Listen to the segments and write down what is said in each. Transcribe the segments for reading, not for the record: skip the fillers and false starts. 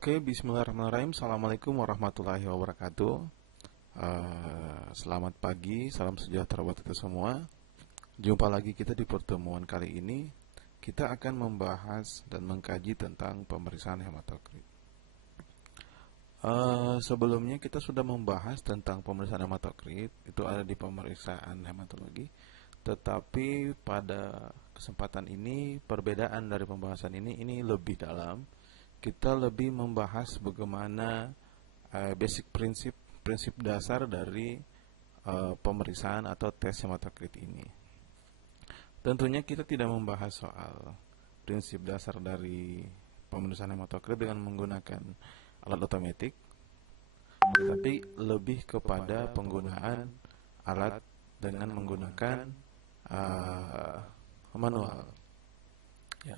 Oke, bismillahirrahmanirrahim. Assalamualaikum warahmatullahi wabarakatuh. Selamat pagi, salam sejahtera buat kita semua. Jumpa lagi kita di pertemuan kali ini. Kita akan membahas dan mengkaji tentang pemeriksaan hematokrit. Sebelumnya kita sudah membahas tentang pemeriksaan hematokrit, itu ada di pemeriksaan hematologi. Tetapi pada kesempatan ini, perbedaan dari pembahasan ini lebih dalam. Kita lebih membahas bagaimana basic prinsip dasar dari pemeriksaan atau tes hematokrit ini. Tentunya kita tidak membahas soal prinsip dasar dari pemeriksaan hematokrit dengan menggunakan alat otomatik, tetapi lebih kepada penggunaan alat dengan menggunakan manual. Ya.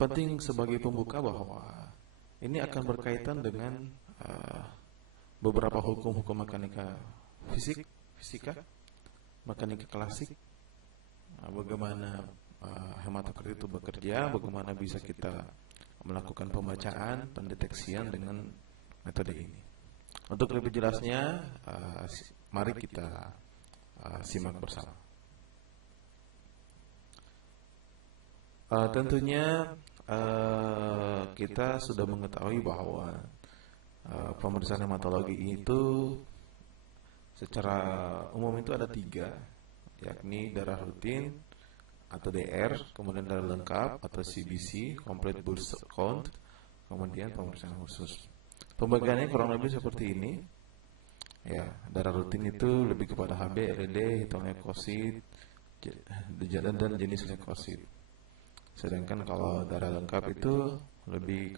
Penting sebagai pembuka bahwa ini akan berkaitan dengan beberapa hukum-hukum mekanika fisika, mekanika klasik, bagaimana hematokrit itu bekerja, bagaimana bisa kita melakukan pembacaan, pendeteksian dengan metode ini. Untuk lebih jelasnya, mari kita simak bersama. Tentunya kita sudah mengetahui bahwa pemeriksaan hematologi itu secara umum itu ada 3, yakni darah rutin atau DR, kemudian darah lengkap atau CBC, complete blood count, kemudian pemeriksaan khusus. Pembagiannya kurang lebih seperti ini. Ya, darah rutin itu lebih kepada HB, LED, hitung leukosit, dan jenis leukosit. Sedangkan kalau darah lengkap itu lebih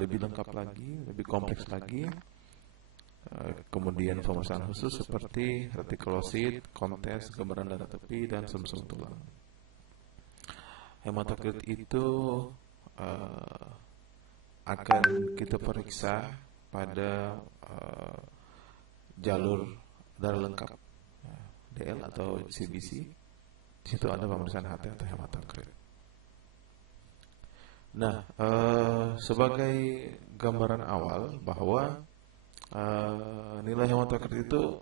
lengkap lagi, lebih kompleks lagi. Kemudian pemeriksaan khusus seperti retikulosit, kontes, gambaran darah tepi, dan sumsum tulang. Hematokrit itu akan kita periksa pada jalur darah lengkap, DL atau CBC. Di situ ada pemeriksaan HT atau hematokrit. Nah, sebagai gambaran awal bahwa nilai hematokrit itu,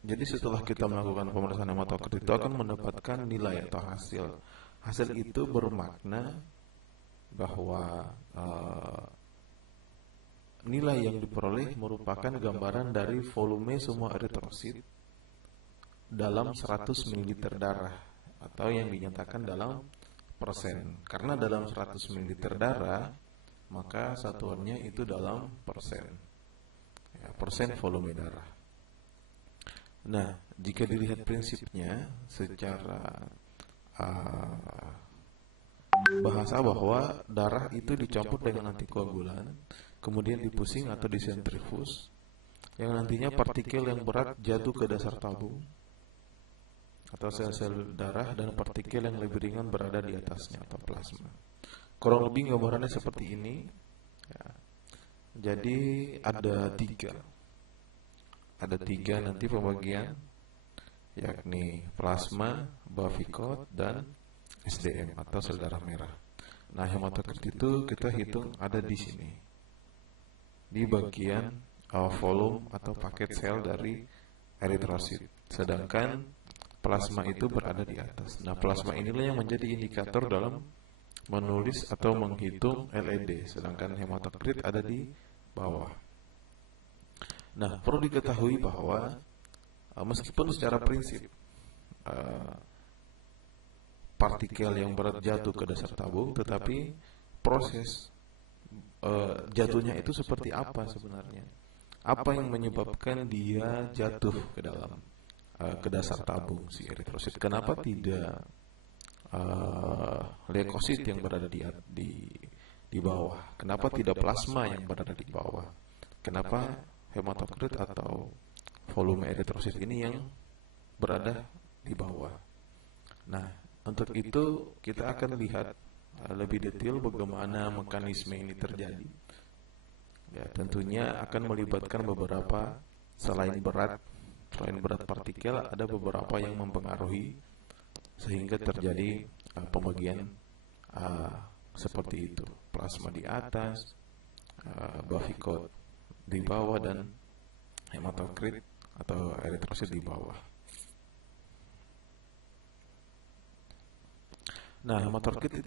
jadi setelah kita melakukan pemeriksaan hematokrit itu akan mendapatkan nilai atau hasil. Hasil itu bermakna bahwa nilai yang diperoleh merupakan gambaran dari volume semua eritrosit dalam 100 ml darah, atau yang dinyatakan dalam persen. Karena dalam 100 ml darah, maka satuannya itu dalam persen, ya, persen volume darah. Nah, jika dilihat prinsipnya secara bahasa, bahwa darah itu dicampur dengan antikoagulan, kemudian dipusing atau disentrifus, yang nantinya partikel yang berat jatuh ke dasar tabung atau sel-sel darah, dan partikel yang lebih ringan berada di atasnya atau plasma. Kurang lebih gambarannya seperti ini, ya. Jadi ada tiga nanti pembagian, yakni plasma, bavikot, dan SDM atau sel darah merah. Nah, hematokrit itu kita hitung ada di sini, di bagian volume atau paket sel dari eritrosit. Sedangkan plasma itu berada di atas. Nah, plasma inilah yang menjadi indikator dalam menulis atau menghitung LED, sedangkan hematokrit ada di bawah. Nah, perlu diketahui bahwa meskipun secara prinsip partikel yang berat jatuh ke dasar tabung, tetapi proses jatuhnya itu seperti apa sebenarnya? Apa yang menyebabkan dia jatuh ke dasar tabung si eritrosit? Kenapa tidak leukosit yang berada di bawah? Kenapa tidak plasma yang berada di bawah? Kenapa hematokrit atau volume eritrosit ini yang berada di bawah? Nah, untuk itu kita akan lihat lebih detail bagaimana mekanisme ini terjadi. Ya, tentunya akan melibatkan beberapa, selain berat partikel, ada beberapa yang mempengaruhi sehingga terjadi pembagian seperti itu. plasma di atas, bavikot di bawah, dan hematokrit atau eritrosit di bawah. Nah, hematokrit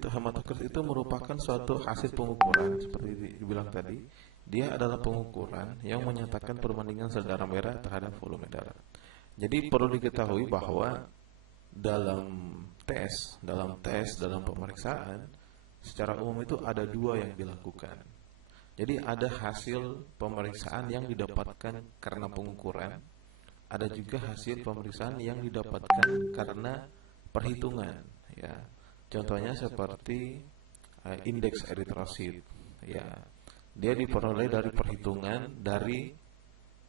itu merupakan suatu hasil pengukuran seperti dibilang tadi. Dia adalah pengukuran yang menyatakan perbandingan sel darah merah terhadap volume darah. Jadi perlu diketahui bahwa dalam dalam pemeriksaan secara umum itu ada dua yang dilakukan. Jadi ada hasil pemeriksaan yang didapatkan karena pengukuran, ada juga hasil pemeriksaan yang didapatkan karena perhitungan. Ya, contohnya seperti indeks eritrosit. Ya, dia diperoleh dari perhitungan dari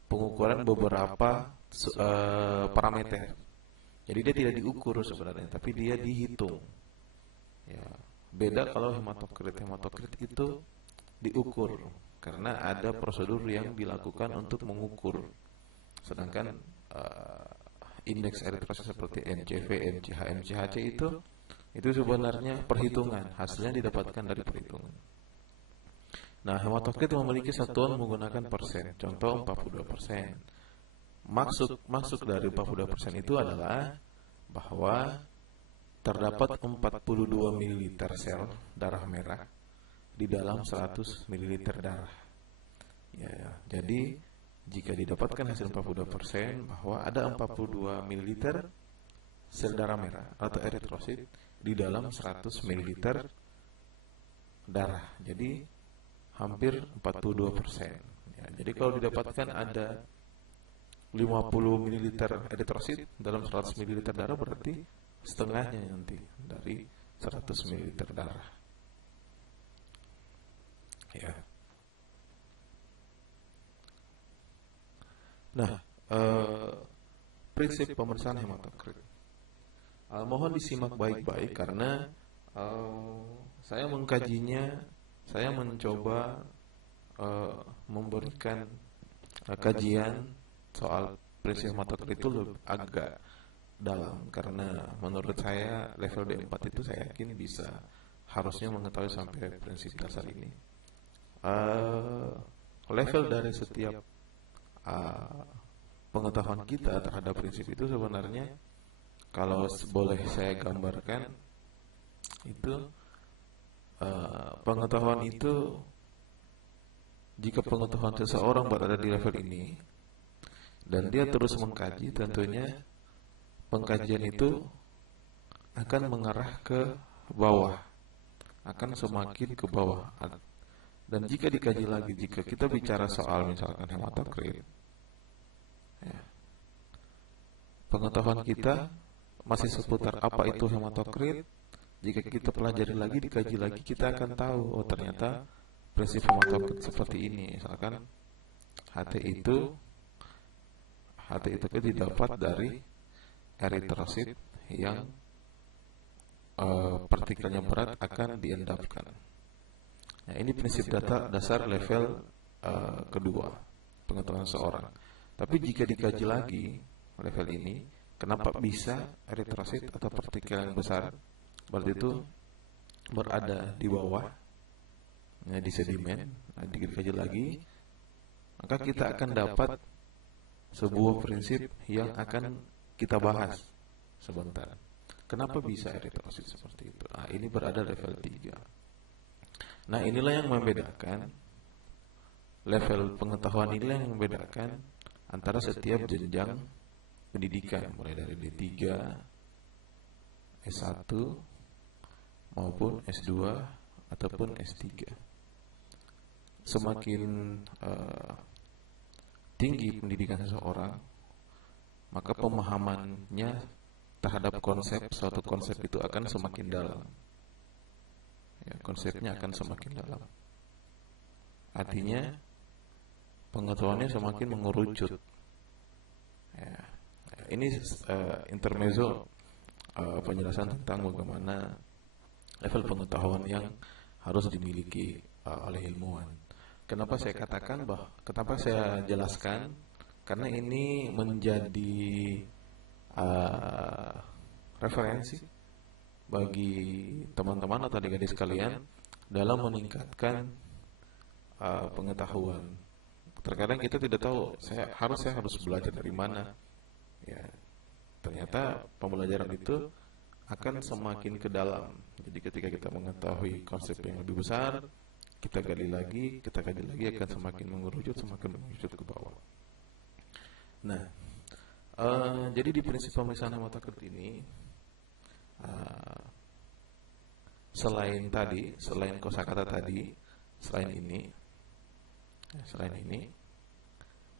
pengukuran beberapa parameter. Jadi dia tidak diukur sebenarnya, tapi dia dihitung. Ya, beda kalau hematokrit. Hematokrit itu diukur karena ada prosedur yang dilakukan untuk mengukur. Sedangkan indeks eritrosit seperti MCV, MCH, MCHC itu sebenarnya perhitungan, hasilnya didapatkan dari perhitungan. Nah, hematokrit memiliki satuan menggunakan persen, contoh 42%. Maksud dari 42% itu adalah bahwa terdapat 42 ml sel darah merah di dalam 100 ml darah. Ya, jadi jika didapatkan hasil 42%, bahwa ada 42 ml sel darah merah atau eritrosit di dalam 100 ml darah. Jadi hampir 42%. Ya, jadi kalau didapatkan ada 50 ml eritrosit dalam 100 ml darah, berarti setengahnya nanti dari 100 ml darah. Ya. Nah, prinsip pemeriksaan hematokrit. Mohon disimak baik-baik karena saya mengkajinya, saya mencoba memberikan kajian soal prinsip hematokrit itu agak dalam, karena menurut saya level D4 itu saya yakin bisa, harusnya mengetahui sampai prinsip dasar ini. Level dari setiap pengetahuan kita terhadap prinsip itu sebenarnya, kalau boleh saya gambarkan, itu pengetahuan itu, jika pengetahuan seseorang berada di level ini dan dia terus mengkaji, tentunya pengkajian itu akan mengarah ke bawah, akan semakin ke bawah. Dan jika dikaji lagi, jika kita bicara soal misalkan hematokrit, ya, pengetahuan kita masih seputar apa itu hematokrit. Jika kita pelajari lagi, dikaji lagi, kita akan tahu, oh ternyata prinsip hematokrit seperti ini. Misalkan HT itu didapat dari eritrosit yang partikelnya berat akan diendapkan. Nah, ini prinsip dasar level kedua pengetahuan seorang. Tapi jika dikaji lagi level ini, kenapa bisa eritrosit atau partikel yang besar, berarti itu berada di bawah, ya, di sedimen. Nah, dikaji lagi, maka kita akan dapat sebuah prinsip yang akan kita bahas sebentar. Kenapa bisa eritrosit seperti itu? Nah, ini berada level 3. Nah, inilah yang membedakan, level pengetahuan inilah yang membedakan antara setiap jenjang pendidikan, mulai dari D3, S1 maupun S2 ataupun S3. Semakin tinggi pendidikan seseorang, maka pemahamannya terhadap suatu konsep itu akan semakin dalam. Ya, konsepnya akan semakin dalam. Artinya pengetahuannya semakin mengerucut. Ya, ini intermezzo penjelasan tentang bagaimana level pengetahuan yang harus dimiliki oleh ilmuwan. Kenapa saya jelaskan? Karena ini menjadi referensi bagi teman-teman atau adik-adik sekalian dalam meningkatkan pengetahuan. Terkadang kita tidak tahu saya harus belajar dari mana. Ya, ternyata pembelajaran itu akan semakin ke dalam. Jadi ketika kita mengetahui konsep yang lebih besar, kita gali lagi akan semakin mengerucut ke bawah. Nah, jadi di prinsip pemeriksaan hematokrit ini, selain kosakata tadi, selain ini,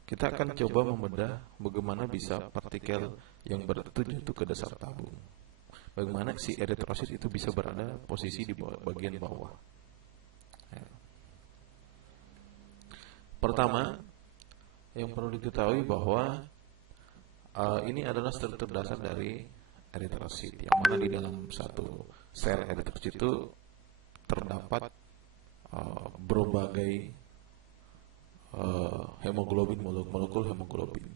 kita akan coba membedah bagaimana bisa partikel yang berat itu jatuh ke dasar tabung. Bagaimana si eritrosit itu bisa berada posisi di bagian bawah. Pertama, yang perlu diketahui bahwa ini adalah struktur dasar dari eritrosit, yang mana di dalam satu sel eritrosit itu terdapat berbagai hemoglobin, molekul hemoglobin,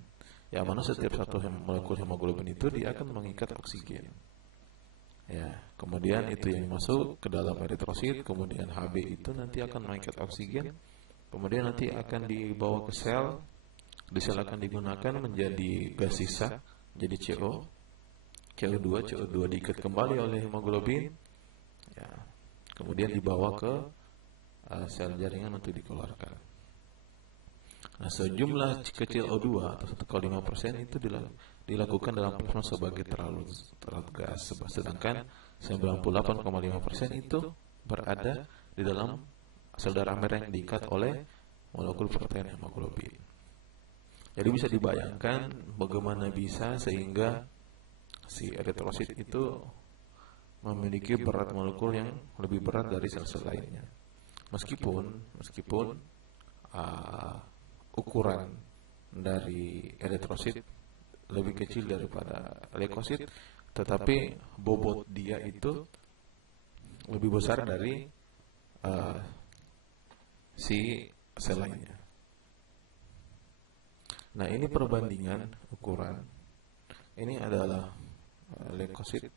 yang mana setiap satu molekul hemoglobin itu dia akan mengikat oksigen. Ya, kemudian itu yang masuk ke dalam eritrosit, kemudian Hb itu nanti akan mengikat oksigen, kemudian nanti akan dibawa ke sel, di sel akan digunakan menjadi gas sisa, jadi CO2 diikat kembali oleh hemoglobin, ya, kemudian dibawa ke sel jaringan untuk dikeluarkan. Nah, sejumlah kecil O2 atau 1,5% itu dilakukan dalam plasma sebagai terlalu gas, sedangkan 98,5% itu berada di dalam sel darah merah yang diikat oleh molekul protein hemoglobin. Jadi bisa dibayangkan bagaimana bisa sehingga si eritrosit itu memiliki berat molekul yang lebih berat dari sel-sel lainnya. Meskipun ukuran dari eritrosit lebih kecil daripada leukosit, tetapi bobot dia itu lebih besar dari si sel lainnya. Nah, ini perbandingan ukuran. Ini adalah leukosit,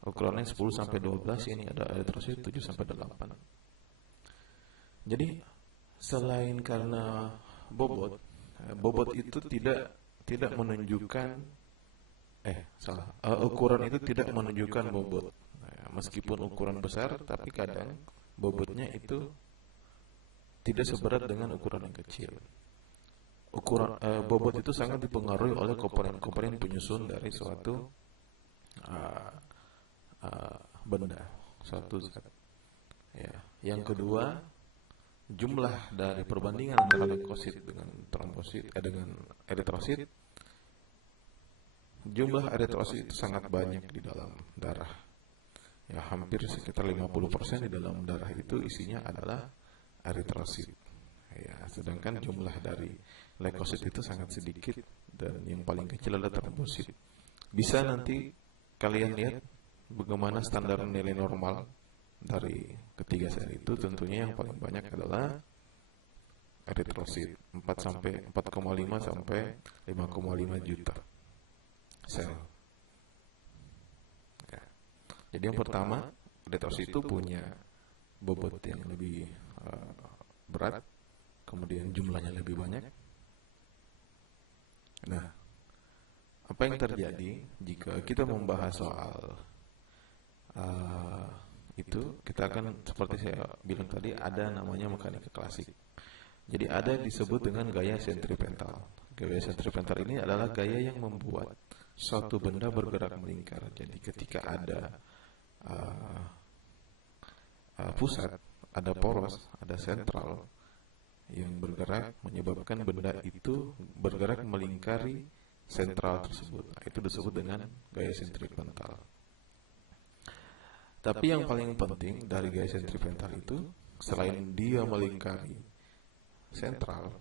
ukurannya 10 sampai 12, ini ada eritrosit 7 sampai 8. Jadi selain karena bobot itu tidak menunjukkan ukuran itu tidak menunjukkan bobot. Nah, meskipun ukuran besar, tapi kadang bobotnya itu tidak seberat dengan ukuran yang kecil. Bobot itu sangat dipengaruhi oleh komponen-komponen penyusun dari suatu benda, suatu zat. Ya. Yang kedua, jumlah dari perbandingan antara leukosit dengan dengan eritrosit. Jumlah eritrosit itu sangat banyak di dalam darah. Ya, hampir sekitar 50% di dalam darah itu isinya adalah eritrosit. Ya, sedangkan jumlah dari leukosit itu sangat sedikit dan yang paling kecil adalah trombosit. Bisa nanti kalian lihat bagaimana standar nilai normal dari ketiga sel itu. Tentunya yang paling banyak adalah eritrosit, 4,5 sampai 5,5 juta sel. Ya. Jadi yang pertama, eritrosit itu punya bobot yang lebih berat, kemudian jumlahnya lebih banyak. Nah, apa yang terjadi jika kita membahas soal itu, kita akan seperti saya bilang tadi, ada namanya mekanika klasik. Jadi ada disebut dengan gaya sentripetal. Gaya sentripetal ini adalah gaya yang membuat suatu benda bergerak melingkar. Jadi ketika ada pusat, ada poros, ada sentral yang bergerak, menyebabkan benda itu bergerak melingkari sentral tersebut. Itu disebut dengan gaya sentripetal. Tapi yang paling penting dari gaya sentripetal itu, selain dia melingkari sentral,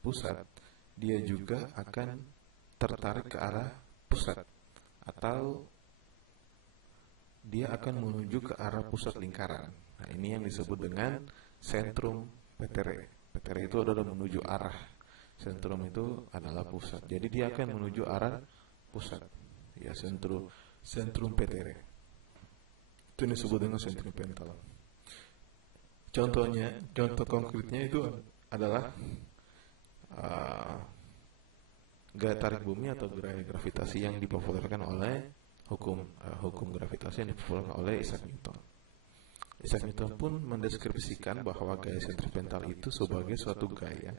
pusat, dia juga akan tertarik ke arah pusat, atau dia akan menuju ke arah pusat lingkaran. Nah, ini yang disebut dengan sentrum petere. Petere itu adalah menuju arah. Sentrum itu adalah pusat. Jadi dia akan menuju arah pusat. Ya, sentrum petere. Itu disebut dengan sentripetal. contoh konkretnya itu adalah uh, gaya tarik bumi atau gaya gravitasi yang dipopulerkan oleh hukum gravitasi yang dipopulerkan oleh Isaac Newton. Isaac Newton pun mendeskripsikan bahwa gaya sentripetal itu sebagai suatu gaya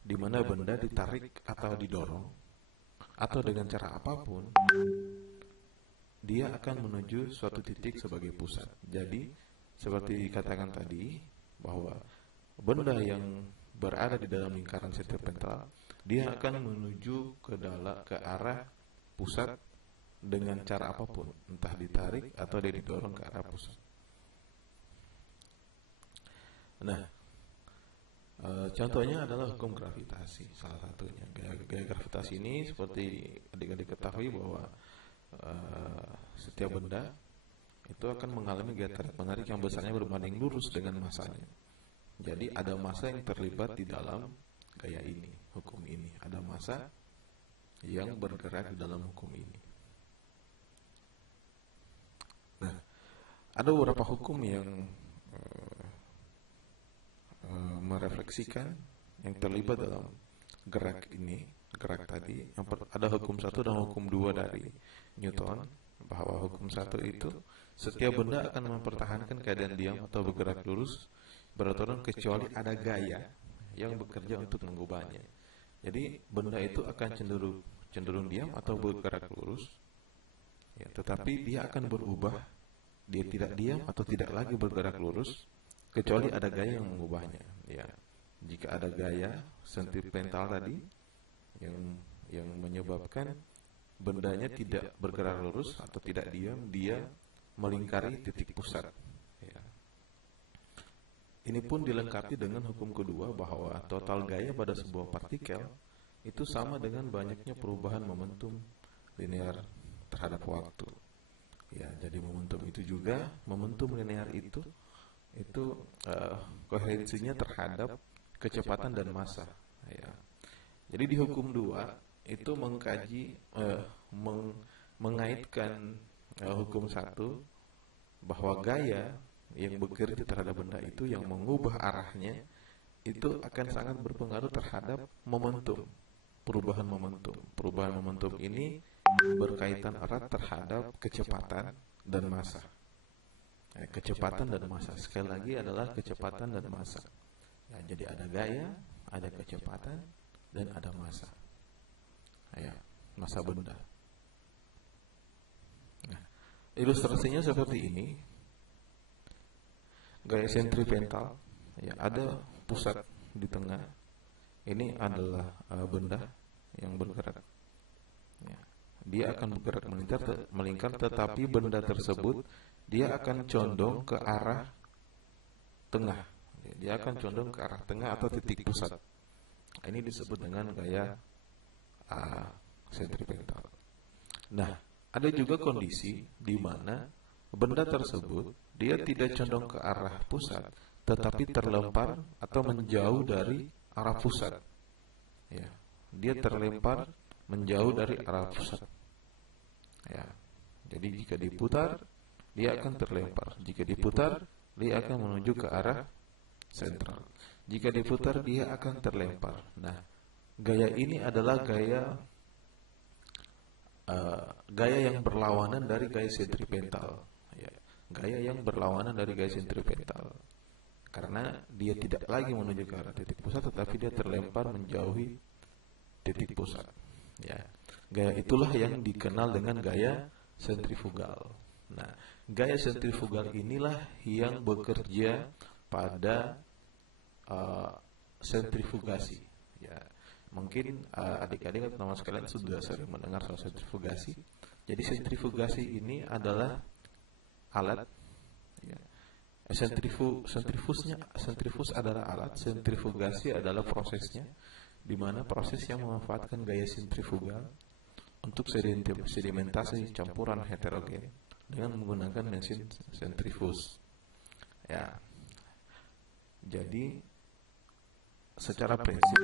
di mana benda ditarik atau didorong atau dengan cara apapun dia akan menuju suatu titik sebagai pusat. Jadi seperti dikatakan tadi bahwa benda yang berada di dalam lingkaran sentripetal dia akan menuju ke arah pusat dengan cara apapun, entah ditarik atau dia didorong ke arah pusat. Nah, contohnya adalah hukum gravitasi, salah satunya. Gaya gravitasi ini seperti adik-adik ketahui bahwa setiap benda itu akan mengalami gaya tarik menarik yang besarnya berbanding lurus dengan masanya. Jadi ada massa yang terlibat di dalam gaya ini, hukum ini. Ada massa yang bergerak di dalam hukum ini. Nah, ada beberapa hukum yang merefleksikan yang terlibat dalam gerak ini, gerak tadi. Ada hukum 1 dan hukum 2 dari Newton, bahwa hukum 1 itu setiap benda akan mempertahankan keadaan diam atau bergerak lurus beraturan kecuali ada gaya yang bekerja untuk mengubahnya. Jadi benda itu akan cenderung diam atau bergerak lurus, ya, tetapi dia akan berubah. Dia tidak diam atau tidak lagi bergerak lurus kecuali ada gaya yang mengubahnya. Ya, jika ada gaya sentripetal tadi yang menyebabkan bendanya tidak bergerak lurus atau tidak diam, dia melingkari titik pusat. Ya. Ini pun dilengkapi dengan hukum kedua bahwa total gaya pada sebuah partikel itu sama dengan banyaknya perubahan momentum linear terhadap waktu. Ya, jadi momentum linear itu koherensinya terhadap kecepatan dan massa. Ya. Jadi di hukum 2 itu mengaitkan hukum 1 bahwa gaya yang bekerja terhadap benda itu yang mengubah arahnya itu akan sangat berpengaruh terhadap momentum, perubahan momentum. Perubahan momentum ini berkaitan erat terhadap kecepatan dan massa. Kecepatan dan massa, sekali lagi adalah kecepatan dan massa. Ya, jadi ada gaya, ada kecepatan, dan ada massa. Ya, massa benda. Nah, ilustrasinya seperti ini. Gaya sentripetal, ya, ada pusat di tengah. Ini adalah benda yang bergerak. Ya, dia akan bergerak melingkar, tetapi benda tersebut dia akan condong ke arah tengah. Dia akan condong ke arah tengah atau titik pusat. Ini disebut dengan gaya sentripetal. Nah, ada juga kondisi di mana benda tersebut dia tidak condong ke arah pusat, tetapi terlempar atau menjauh dari arah pusat. Ya, dia terlempar menjauh dari arah pusat. Ya, jadi jika diputar, dia akan terlempar. Jika diputar, dia akan menuju ke arah sentral. Jika diputar, dia akan terlempar. Nah, gaya ini adalah gaya yang berlawanan dari gaya sentripetal. Ya, gaya yang berlawanan dari gaya sentripetal. Karena dia tidak lagi menuju ke arah titik pusat, tetapi dia terlempar menjauhi titik pusat. Ya, gaya itulah yang dikenal dengan gaya sentrifugal. Nah, gaya sentrifugal inilah yang bekerja pada sentrifugasi. Ya, mungkin adik-adik atau teman sekalian sudah sering mendengar soal sentrifugasi. Jadi sentrifugasi ini adalah alat. Ya, sentrifus adalah alat, sentrifugasi adalah prosesnya, di mana proses yang memanfaatkan gaya sentrifugal untuk sedimentasi campuran heterogen dengan menggunakan mesin sentrifus. Ya, jadi secara prinsip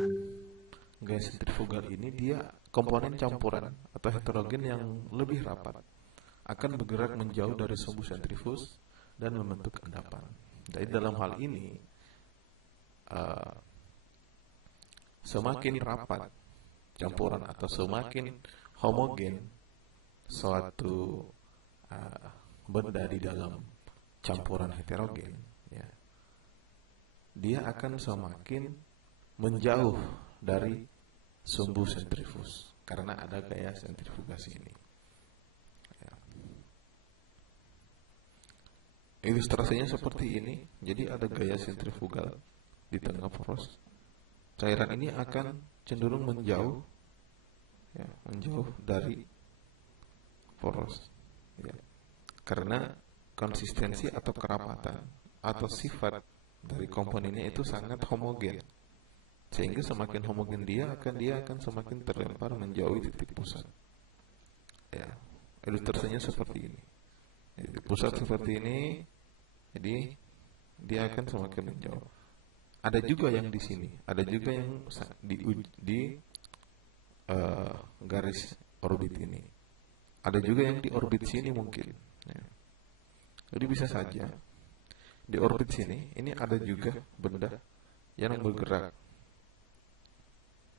gaya sentrifugal ini dia komponen campuran atau heterogen yang lebih rapat akan bergerak menjauh dari sumbu sentrifus dan membentuk endapan. Jadi dalam hal ini uh, semakin rapat campuran atau semakin homogen suatu benda di dalam campuran heterogen, ya, dia akan semakin menjauh dari sumbu sentrifuge karena ada gaya sentrifugasi ini. Ya. Ilustrasinya seperti ini. Jadi ada gaya sentrifugal di tengah poros. Cairan ini akan cenderung menjauh, ya, menjauh dari poros, ya, karena konsistensi atau kerapatan atau sifat dari komponennya itu sangat homogen, sehingga semakin homogen dia akan semakin terlempar menjauhi titik pusat. Ya, ilustrasinya seperti ini. Jadi, pusat seperti ini, jadi dia akan semakin menjauh. Ada juga yang di sini, ada juga yang di garis orbit ini. Ada juga yang di orbit sini mungkin. Ya. Jadi bisa saja di orbit sini ini ada juga benda yang bergerak.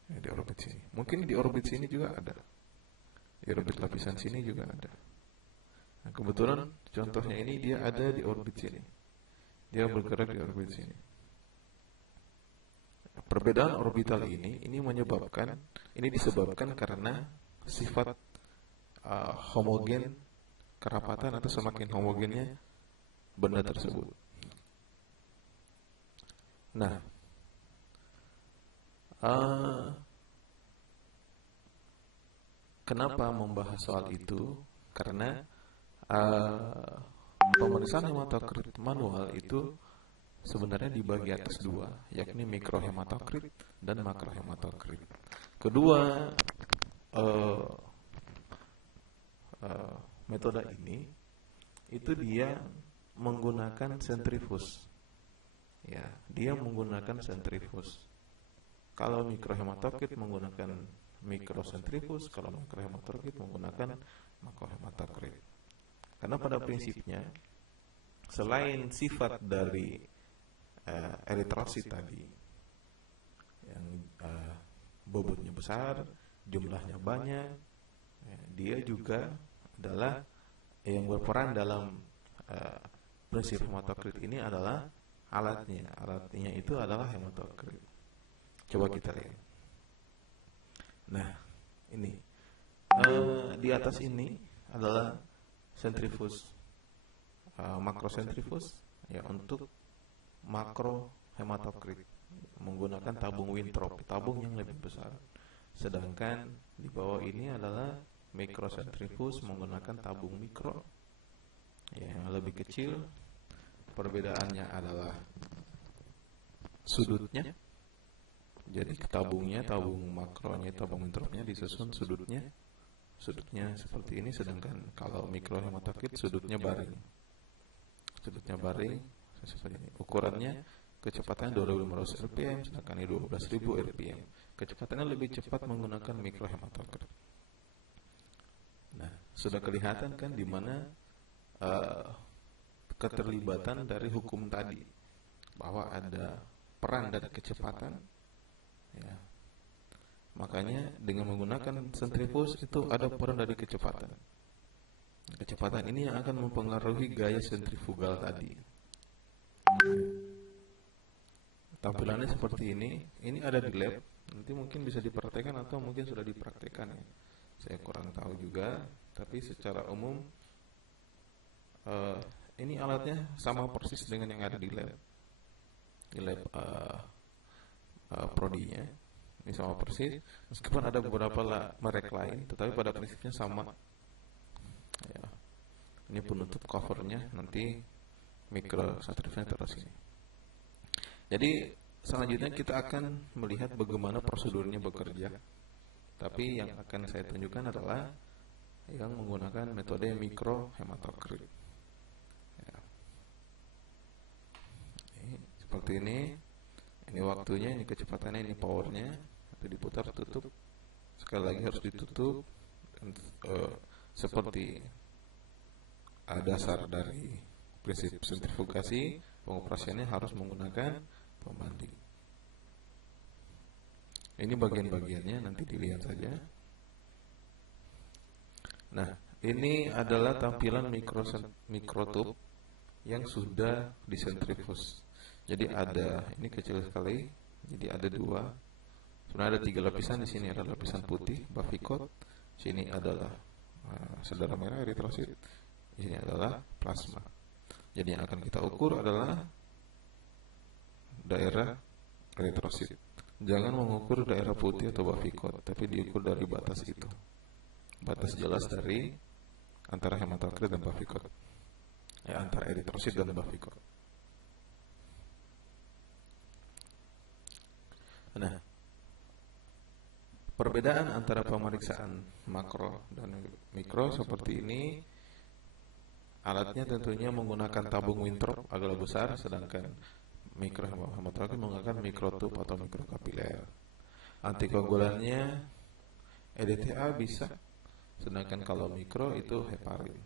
Ya, di orbit sini. Mungkin di orbit sini juga ada. Di orbit lapisan sini juga ada. Nah, kebetulan contohnya ini dia ada di orbit sini. Dia bergerak di orbit sini. Perbedaan orbital ini disebabkan karena sifat homogen kerapatan atau semakin homogennya benda tersebut. Nah, kenapa membahas soal itu? Karena pemeriksaan hematokrit manual itu sebenarnya dibagi atas dua, yakni mikrohematokrit dan makrohematokrit. Kedua metode ini itu dia menggunakan sentrifuge. Ya, dia menggunakan sentrifuge. Kalau mikrohematokrit menggunakan mikrosentrifuge, kalau makrohematokrit menggunakan makrohematokrit. Karena pada prinsipnya selain sifat dari eritrosit tadi yang bobotnya besar, jumlahnya banyak, ya, dia juga adalah yang berperan dalam prinsip hematokrit ini adalah alatnya itu adalah hematokrit. Coba kita lihat. Nah, ini di atas ini adalah sentrifuge, makrosentrifuge, ya, untuk makro hematokrit menggunakan tabung Winthrop, tabung yang lebih besar. Sedangkan di bawah ini adalah mikrosentrifuge menggunakan tabung mikro, ya, yang lebih kecil. Perbedaannya adalah sudutnya. Jadi tabungnya, tabung makronya, tabung Winthropnya disusun sudutnya seperti ini. Sedangkan kalau mikrohematokrit sudutnya baring seperti ini. Ukurannya kecepatannya 2500 rpm, sedangkan ini 12.000 rpm. Kecepatannya lebih cepat menggunakan mikrohematokrit. Nah, sudah kelihatan kan di mana keterlibatan dari hukum tadi, bahwa ada peran dari kecepatan, ya. Makanya dengan menggunakan sentrifuge itu ada peran dari kecepatan. Kecepatan ini yang akan mempengaruhi gaya sentrifugal tadi. Tampilannya seperti ini. Ini ada di lab. Nanti mungkin bisa dipraktekkan atau mungkin sudah dipraktekkan, ya. Saya kurang tahu juga. Tapi secara umum ini alatnya sama persis dengan yang ada di lab. Di lab prodinya. Ini sama persis. Meskipun ada beberapa merek lain, tetapi pada prinsipnya sama. Ya. Ini penutup covernya, nanti mikrosentrifugnya taruh sini. Jadi selanjutnya kita akan melihat bagaimana prosedurnya bekerja. Tapi yang akan saya tunjukkan adalah yang menggunakan metode mikrohematokrit. Ya. Seperti ini. Ini waktunya, ini kecepatannya, ini powernya. Nanti diputar, tutup. Sekali lagi harus ditutup. Dan, seperti dasar dari prinsip sentrifugasi, pengoperasiannya harus menggunakan pembanding. Ini bagian-bagiannya, nanti dilihat saja. Nah, ini adalah tampilan mikrotube yang sudah disentrifus. Jadi ada, ini kecil sekali, jadi ada dua. Sebenarnya ada tiga lapisan. Di sini ada lapisan putih, Bavikot. Sini adalah saudara merah, eritrosit. Di sini adalah plasma. Jadi yang akan kita ukur adalah daerah eritrosit. Jangan mengukur daerah putih atau Bavikot, tapi diukur dari batas itu. Batas jelas dari antara hematokrit dan Bavikot. Ya, antara eritrosit dan Bavikot. Nah, perbedaan antara pemeriksaan makro dan mikro seperti ini, alatnya tentunya menggunakan tabung Winthrop agak besar, sedangkan mikrohematokrit menggunakan mikrotub atau mikrokapiler. Antikoagulannya EDTA bisa, sedangkan kalau mikro itu heparin.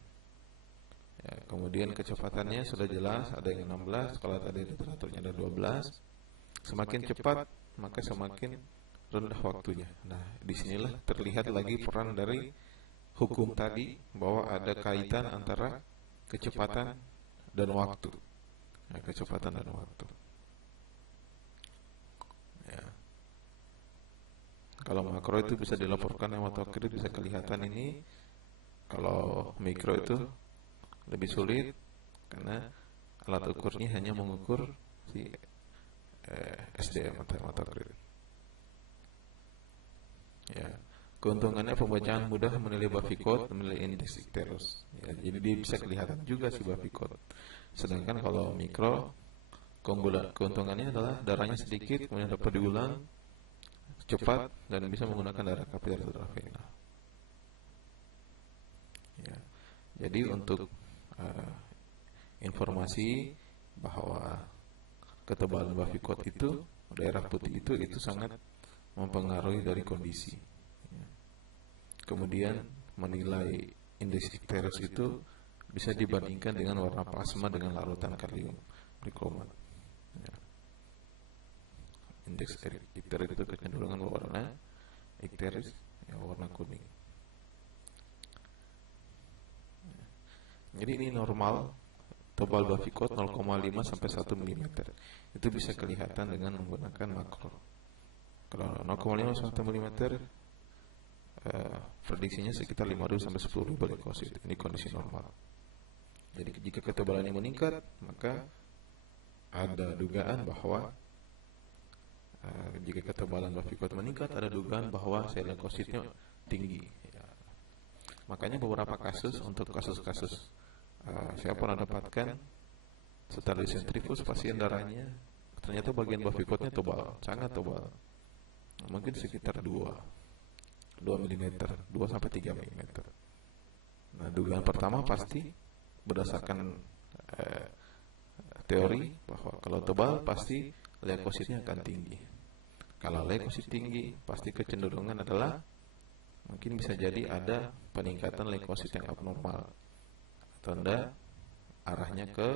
Ya, kemudian kecepatannya sudah jelas, ada yang 16, kalau tadi literaturnya ada 12. Semakin cepat maka semakin rendah waktunya. Nah, disinilah terlihat lagi peran dari hukum tadi, bahwa ada kaitan antara kecepatan dan waktu. Nah, kecepatan dan waktu. Ya. Kalau makro itu bisa dilaporkan hematokrit, bisa kelihatan ini. Kalau mikro itu lebih sulit karena alat ukurnya hanya mengukur si SDM atau hematokrit. Ya, keuntungannya pembacaan mudah menilai Bavikot, menilai indeks ikterus. Ya, jadi dia bisa kelihatan juga si Bavikot. Sedangkan kalau mikro, keuntungannya adalah darahnya sedikit, kemudian dapat diulang cepat dan bisa menggunakan darah kapiler atau darah vena. Ya, jadi untuk informasi bahwa ketebalan Bavikot itu, daerah putih itu sangat mempengaruhi dari kondisi. Kemudian menilai indeks ikterus itu bisa dibandingkan dengan warna plasma dengan larutan kalium perikromat. Indeks ikterus itu kecenderungan warna ikterus, ya, warna kuning. Jadi ini normal, tebal Bavikot 0,5 sampai 1 mm. Itu bisa kelihatan dengan menggunakan makro. Kalau 0,5 sampai 1 mm, prediksinya sekitar 5.000 sampai 10.000 leukosit. Ini kondisi normal. Jadi jika ketebalannya meningkat, maka ada dugaan bahwa jika ketebalan Bavikot meningkat, ada dugaan bahwa sel leukositnya tinggi. Ya. Makanya beberapa kasus, untuk kasus-kasus saya pernah dapatkan setelah disentrifus pasien darahnya ternyata bagian Bavikotnya tebal, sangat tebal, mungkin sekitar 2 mm, 2 sampai 3 mm. Nah, dugaan pertama pasti berdasarkan teori bahwa kalau tebal pasti leukositnya akan tinggi. Kalau leukosit tinggi, pasti kecenderungan adalah mungkin bisa jadi ada peningkatan leukosit yang abnormal, atau enggak arahnya ke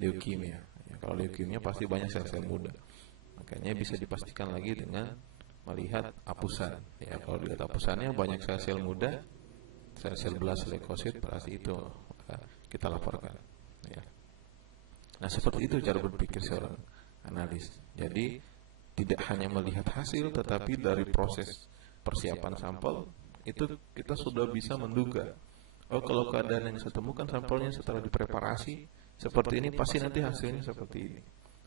leukemia. Ya, kalau leukemia pasti banyak sel-sel muda. Makanya bisa dipastikan lagi dengan melihat apusan. Ya, kalau dilihat apusannya banyak sel-sel muda, sel-sel belas leukosit, berarti itu kita laporkan. Ya. Nah, seperti itu cara berpikir seorang analis. Jadi tidak hanya melihat hasil, tetapi dari proses persiapan sampel itu kita sudah bisa menduga. Oh, kalau keadaan yang saya temukan sampelnya setelah dipreparasi seperti ini, pasti nanti hasilnya seperti ini.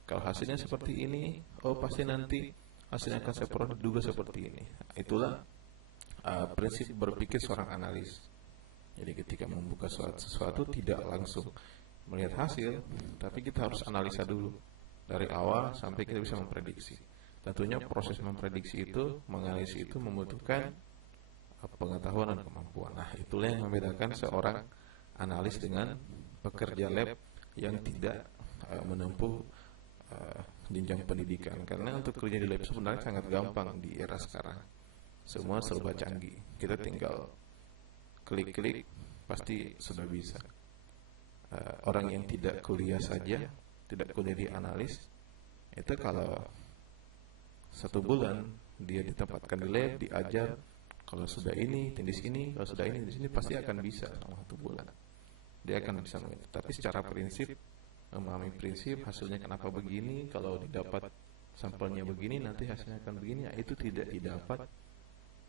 Kalau hasilnya seperti ini, oh pasti nanti hasilnya akan saya peroleh juga seperti ini. Itulah prinsip berpikir seorang analis. Jadi ketika membuka sesuatu tidak langsung melihat hasil, tapi kita harus analisa dulu dari awal sampai kita bisa memprediksi. Tentunya proses memprediksi itu, menganalisis itu membutuhkan pengetahuan dan kemampuan. Nah, itulah yang membedakan seorang analis dengan pekerja lab yang tidak menempuh jenjang pendidikan. Karena untuk kerja di lab sebenarnya sangat gampang di era sekarang. Semua serba canggih. Kita tinggal klik-klik pasti sudah bisa. Orang yang tidak kuliah saja, tidak kuliah di analis, itu kalau 1 bulan dia ditempatkan di lab, diajar, kalau sudah ini, tindis ini, kalau sudah ini, tindis ini, pasti akan bisa selama 1 bulan. Dia akan bisa menghitung. Tapi secara prinsip, memahami prinsip, hasilnya kenapa begini, kalau didapat sampelnya begini, nanti hasilnya akan begini, ya, itu tidak didapat,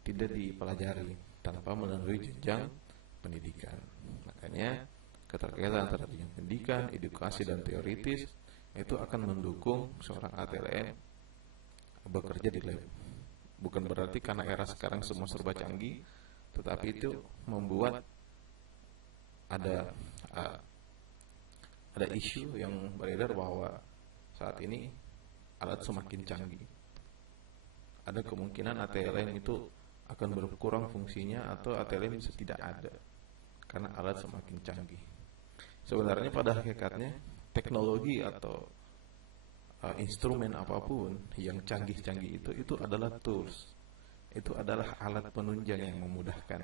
tidak dipelajari tanpa melalui jenjang pendidikan. Makanya keterkaitan antara jenjang pendidikan, edukasi, dan teoritis itu akan mendukung seorang ATLN bekerja di lab. Bukan berarti karena era sekarang semua serba canggih, tetapi itu membuat ada isu yang beredar bahwa saat ini alat semakin canggih. Ada kemungkinan ATLN itu akan berkurang fungsinya atau ATLN bisa tidak ada karena alat semakin canggih. Sebenarnya pada hakikatnya teknologi atau instrumen apapun yang canggih-canggih itu adalah tools. Itu adalah alat penunjang yang memudahkan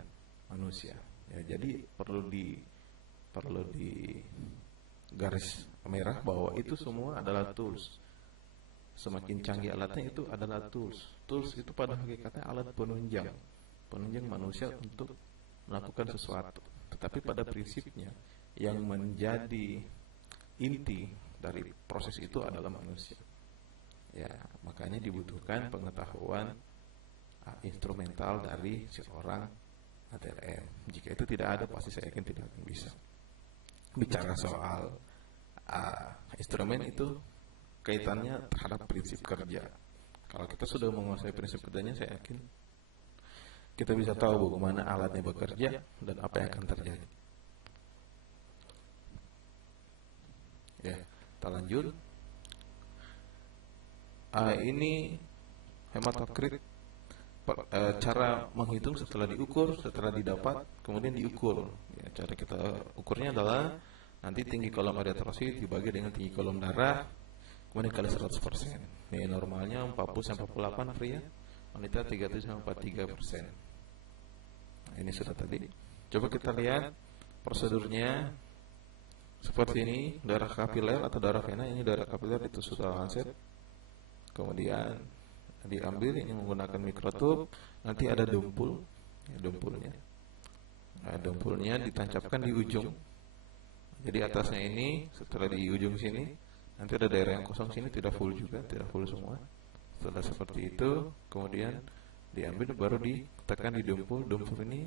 manusia. Ya, jadi perlu di garis merah bahwa itu semua adalah tools. Semakin canggih alatnya itu adalah tools. Tools itu pada hakikatnya alat penunjang manusia untuk melakukan sesuatu. Tetapi pada prinsipnya yang menjadi inti dari proses itu adalah manusia. Ya, makanya dibutuhkan pengetahuan instrumental dari seorang ATLN. Jika itu tidak ada, pasti saya yakin tidak akan bisa. Bicara soal instrumen itu kaitannya terhadap prinsip kerja. Kalau kita sudah menguasai prinsip kerjanya, saya yakin kita bisa tahu bagaimana alatnya bekerja dan apa yang akan terjadi. Ya, kita lanjut. Ini hematokrit, cara menghitung setelah diukur, setelah didapat, kemudian diukur. Ya, cara kita ukurnya adalah nanti tinggi kolom eritrosit dibagi dengan tinggi kolom darah, kemudian kali 100%. Ini normalnya 40-48 pria, wanita 37-43%. Nah, ini sudah tadi. Coba kita lihat prosedurnya. Seperti ini, darah kapiler atau darah vena. Ini darah kapiler itu sudah lancet. Kemudian diambil ini menggunakan mikrotub. Nanti ada dempul, ya, dempulnya. Nah, dempulnya ditancapkan di ujung. Jadi atasnya ini, setelah di ujung sini, nanti ada daerah yang kosong sini, tidak full juga, tidak full semua. Setelah seperti itu, kemudian diambil baru ditekan di dempul. Dempul ini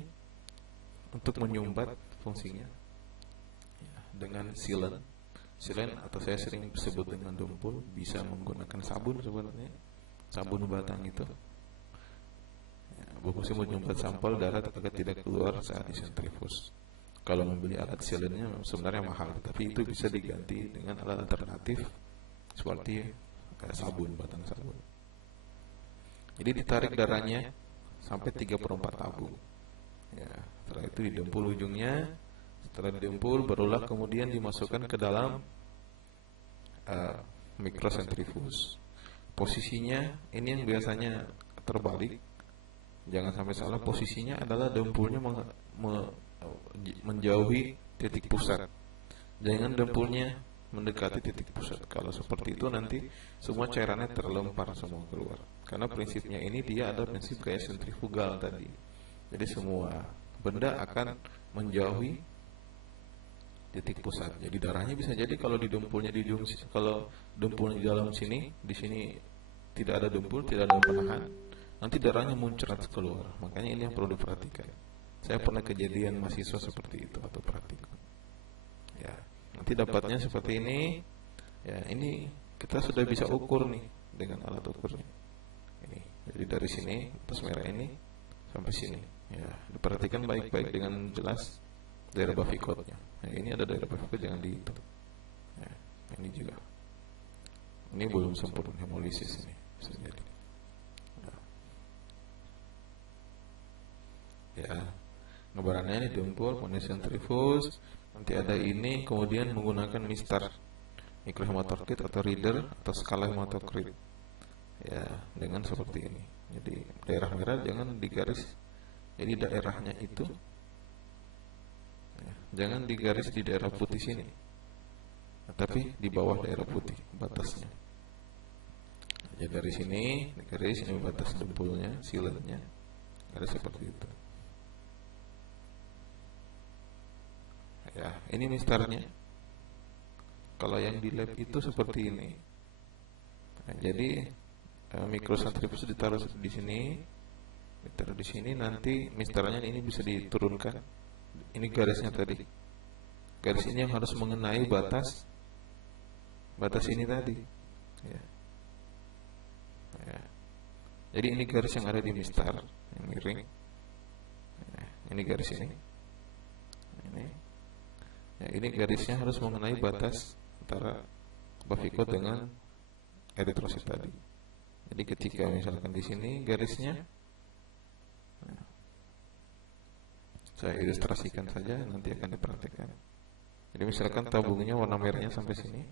untuk menyumbat fungsinya dengan silen atau saya sering sebut dengan dempul. Bisa menggunakan sabun, sebenarnya sabun batang itu ya, bagusnya menyumbat sampel darah agar tidak keluar saat disentrifus. Kalau membeli alat silennya sebenarnya mahal, tapi itu bisa diganti dengan alat alternatif seperti sabun, batang sabun. Jadi ditarik darahnya sampai 3/4 tabung ya. Setelah itu didempul ujungnya. Setelah didempul, barulah kemudian dimasukkan ke dalam mikrosentrifus. Posisinya ini yang biasanya terbalik. Jangan sampai salah, posisinya adalah dempulnya menjauhi titik pusat. Jangan dempulnya mendekati titik pusat. Kalau seperti itu nanti semua cairannya terlempar semua keluar. Karena prinsipnya ini dia ada prinsip kayak sentrifugal tadi. Jadi semua benda akan menjauhi titik pusat. Jadi darahnya bisa jadi kalau di dempulnya di ujung, kalau dempulnya di dalam sini, di sini tidak ada dempul, tidak ada penahan, nanti darahnya muncrat keluar. Makanya ini yang perlu diperhatikan. Saya pernah kejadian mahasiswa seperti itu atau praktikum. Ya, nanti dapatnya seperti ini. Ya, ini kita sudah bisa ukur nih dengan alat ukurnya. Ini. Jadi dari sini atas merah ini sampai sini. Ya, diperhatikan baik-baik dengan jelas daerah Bafikotnya. Nah, ini ada daerah Bafikot, jangan dihitung. Ya, ini juga. Ini belum sempurna hemolisis ini bisa jadi. Ya, gambarannya ini dempul, kemudian sentrifus. Nanti ada ini, kemudian menggunakan mistar mikrohematokrit atau reader atau skala hematokrit. Ya, dengan seperti ini. Jadi daerah merah jangan digaris. Jadi daerahnya itu jangan digaris di daerah putih sini, tapi di bawah daerah putih batasnya. Ya garis ini batas dempulnya, siletnya, garis seperti itu. Ya, ini mistarnya. Kalau yang di lab itu seperti ini. Nah, jadi mikrosentrifus ditaruh di sini, nanti mistarnya ini bisa diturunkan. Ini garisnya tadi. Garis ini yang harus mengenai batas ini tadi. Ya. Ya. Jadi ini garis yang ada di mistar, yang miring. Ya, ini garis ini. Ya, ini garisnya harus mengenai batas antara bavikot dengan eritrosit tadi. Jadi ketika misalkan di sini garisnya, saya ilustrasikan saja, nanti akan dipraktikkan. Jadi misalkan tabungnya warna merahnya sampai sini,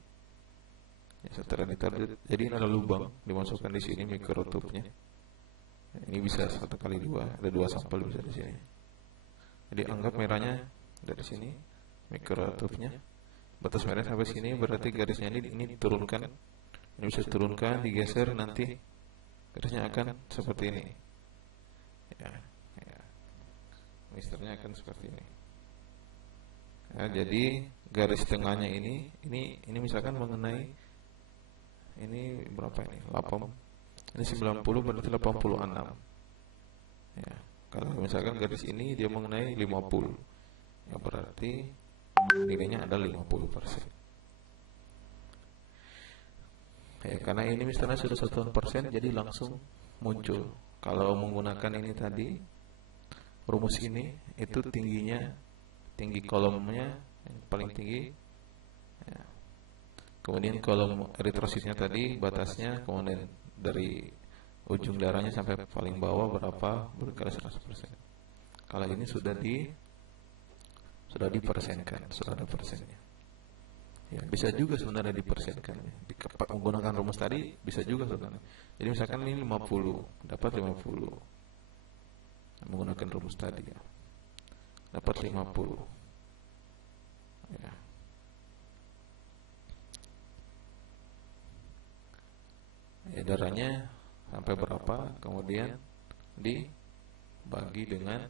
ya, setelah ditaruh, jadi ini ada lubang, dimasukkan di sini mikrotubnya. Ya, ini bisa 1x2, ada 2 sampel bisa di sini. Jadi anggap merahnya dari sini, mikrotubnya, batas merah sampai sini, berarti garisnya ini diturunkan. Ini bisa diturunkan, digeser, nanti garisnya akan seperti ini. Ya. Misternya akan seperti ini. Ya, jadi garis tengahnya ini misalkan mengenai ini berapa ini? 8. Ini 90 berarti 86. Ya, kalau misalkan garis ini dia mengenai 50. Ya berarti nilainya ada 50%. Ya, karena ini misalnya sudah 1%, jadi langsung muncul. Kalau menggunakan ini tadi, rumus ini itu tinggi kolomnya yang paling tinggi, ya. Kemudian kolom eritrositnya tadi batasnya, kemudian dari ujung darahnya sampai paling bawah berapa berkali 100%. Kalau ini sudah dipersenkan, sudah ada persennya. Ya, bisa juga sebenarnya dipersenkan. Menggunakan rumus tadi bisa juga sebenarnya. Jadi misalkan ini 50, dapat 50. Menggunakan rumus tadi, ya, dapat 50. Ya. Ya, darahnya sampai berapa, kemudian dibagi dengan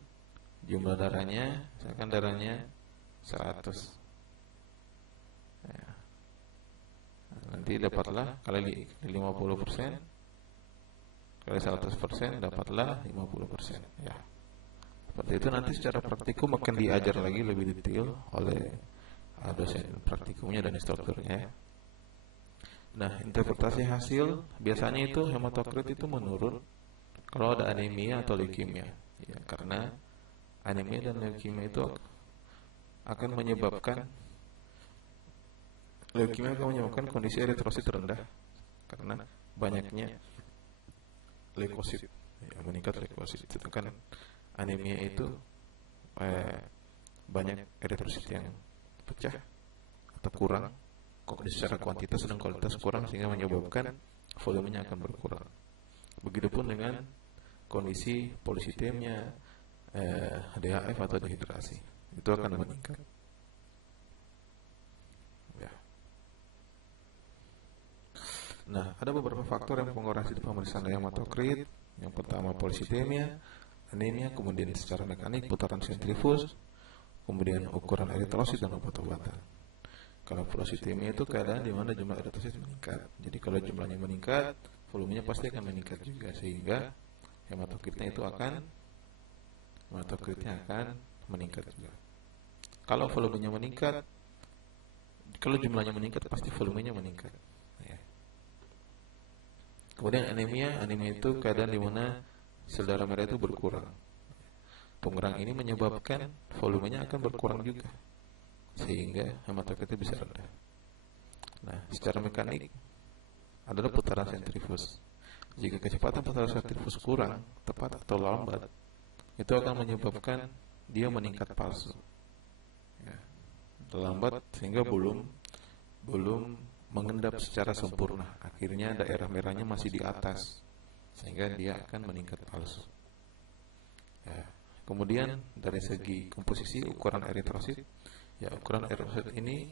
jumlah darahnya. Misalkan darahnya 100. Ya. Nanti dapatlah kali 50%, kali 100%, dapatlah 50%. Ya. Seperti itu nanti secara praktikum akan diajar lagi lebih detail oleh dosen praktikumnya dan instrukturnya. Nah, interpretasi hasil biasanya itu hematokrit itu menurun kalau ada anemia atau leukemia. Ya, karena anemia dan leukemia itu akan menyebabkan kondisi eritrosit rendah karena banyaknya leukosit, ya, meningkat leukosit. Itu kan anemia itu banyak eritrosit yang pecah atau kurang, secara kuantitas dan kualitas kurang, sehingga menyebabkan volumenya akan berkurang. Begitupun dengan kondisi polisitemia, DHF atau dehidrasi, itu akan meningkat. Ya. Nah, ada beberapa faktor yang mempengaruhi pemeriksaan hematokrit. Yang pertama polisitemia, anemia, kemudian secara mekanik putaran sentrifus, kemudian ukuran eritrosit dan obat-obatan. Kalau polisitemia itu keadaan di mana jumlah eritrosit meningkat. Jadi kalau jumlahnya meningkat, volumenya pasti akan meningkat juga, sehingga hematokritnya akan meningkat juga. Kalau volumenya meningkat, kalau jumlahnya meningkat, pasti volumenya meningkat. Ya. Kemudian anemia itu keadaan di mana sel darah merah itu berkurang. Pengurang ini menyebabkan volumenya akan berkurang juga, sehingga hematokritnya bisa rendah. Nah, secara mekanik adalah putaran sentrifus. Jika kecepatan putaran sentrifus kurang, tepat atau lambat, itu akan menyebabkan dia meningkat palsu. Ya, lambat sehingga belum mengendap secara sempurna. Akhirnya daerah merahnya masih di atas, sehingga dia akan meningkat palsu. Ya. Kemudian dari segi komposisi ukuran eritrosit, ya, ukuran eritrosit ini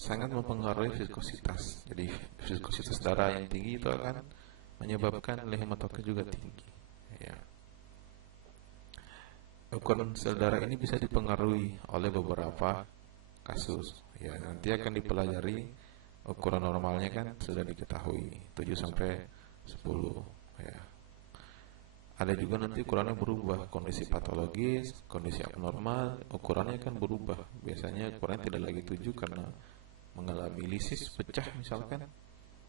sangat mempengaruhi viskositas. Jadi viskositas darah yang tinggi itu akan menyebabkan nilai hematokrit juga tinggi. Ya. Ukuran sel darah ini bisa dipengaruhi oleh beberapa kasus. Ya, nanti akan dipelajari. Ukuran normalnya kan sudah diketahui 7 sampai 10. Ya. Ada juga nanti ukurannya berubah, kondisi patologis, kondisi abnormal, ukurannya kan berubah. Biasanya ukurannya tidak lagi 7 karena mengalami lisis pecah misalkan.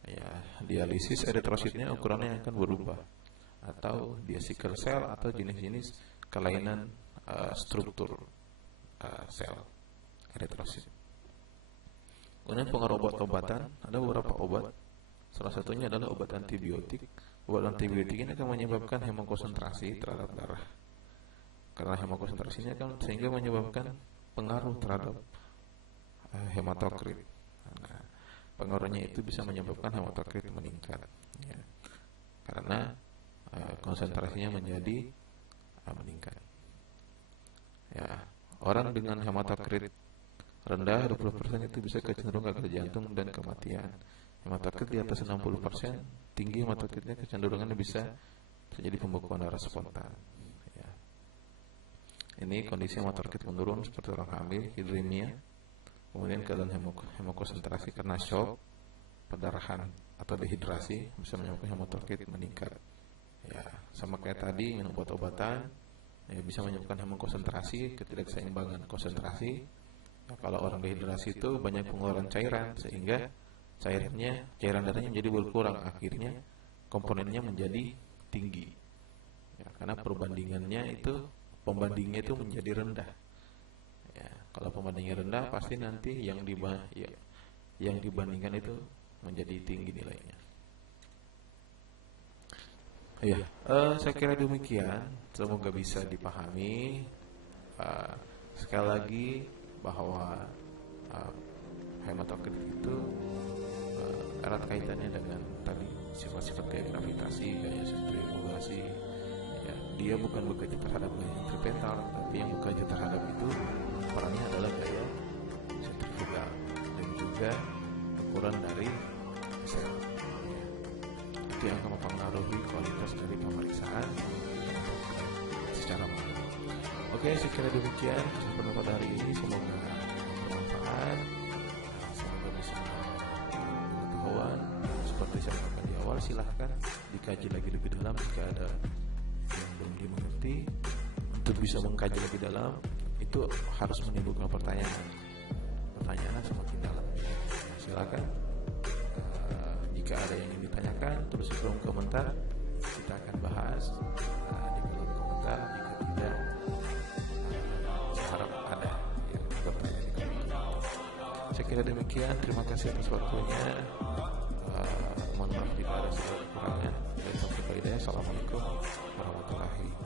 Ya, dialisis eritrositnya ukurannya akan berubah. Atau dia sickle cell atau jenis-jenis kelainan struktur sel eritrosit. Kemudian pengaruh obat-obatan, ada beberapa obat. Salah satunya adalah obat antibiotik. Obat antibiotik ini akan menyebabkan hemokonsentrasi terhadap darah. Karena hemokonsentrasinya kan sehingga menyebabkan pengaruh terhadap hematokrit. Nah, pengaruhnya itu bisa menyebabkan hematokrit meningkat. Ya. Karena konsentrasinya menjadi meningkat. Ya, orang dengan hematokrit rendah 20% itu bisa kecenderungan gagal jantung dan kematian. Hematokrit di atas 60%, tinggi hematokritnya kecenderungannya bisa terjadi pembekuan darah spontan. Ya. Ini kondisi hematokrit menurun seperti orang hamil, hidrimia, kemudian keadaan hemokonsentrasi karena shock, perdarahan atau dehidrasi bisa menyebabkan hematokrit meningkat. Ya, sama kayak tadi minum obat-obatan, ya, bisa menyebabkan hemokonsentrasi, ketidakseimbangan konsentrasi. Ya, kalau orang dehidrasi itu banyak pengeluaran cairan sehingga cairan darahnya menjadi berkurang, akhirnya komponennya menjadi tinggi. Ya, karena pembandingnya itu menjadi rendah. Ya, kalau pembandingnya rendah pasti nanti yang dibandingkan itu menjadi tinggi nilainya. Ya, saya kira demikian. Semoga bisa dipahami. Sekali lagi bahwa hematokrit itu erat kaitannya dengan tadi sifat-sifat gaya gravitasi, gaya sentrifugasi. Ya, dia bukan bekerja terhadap gaya sentripetal, tapi yang bekerja terhadap itu perannya adalah gaya sentrifugal dan juga ukuran dari sel. Ya, itu yang akan mempengaruhi kualitas dari pemeriksaan secara manual. Oke, saya kira demikian kesempatan pada hari ini. Semoga bermanfaat. Semoga bisa pengetahuan. Seperti saya katakan di awal, silahkan dikaji lagi lebih dalam jika ada yang belum dimengerti. Untuk bisa mengkaji lebih dalam, itu harus menimbulkan pertanyaan semakin dalam. Silakan. Jika ada yang ingin ditanyakan, tulis di kolom komentar. Kita akan bahas di kolom komentar. Jika tidak, harap ada yang bertanya di kolom komentar. Saya kira demikian. Terima kasih atas waktunya. Mohon maaf jika ada segala kekurangan. Assalamualaikum warahmatullahi wabarakatuh.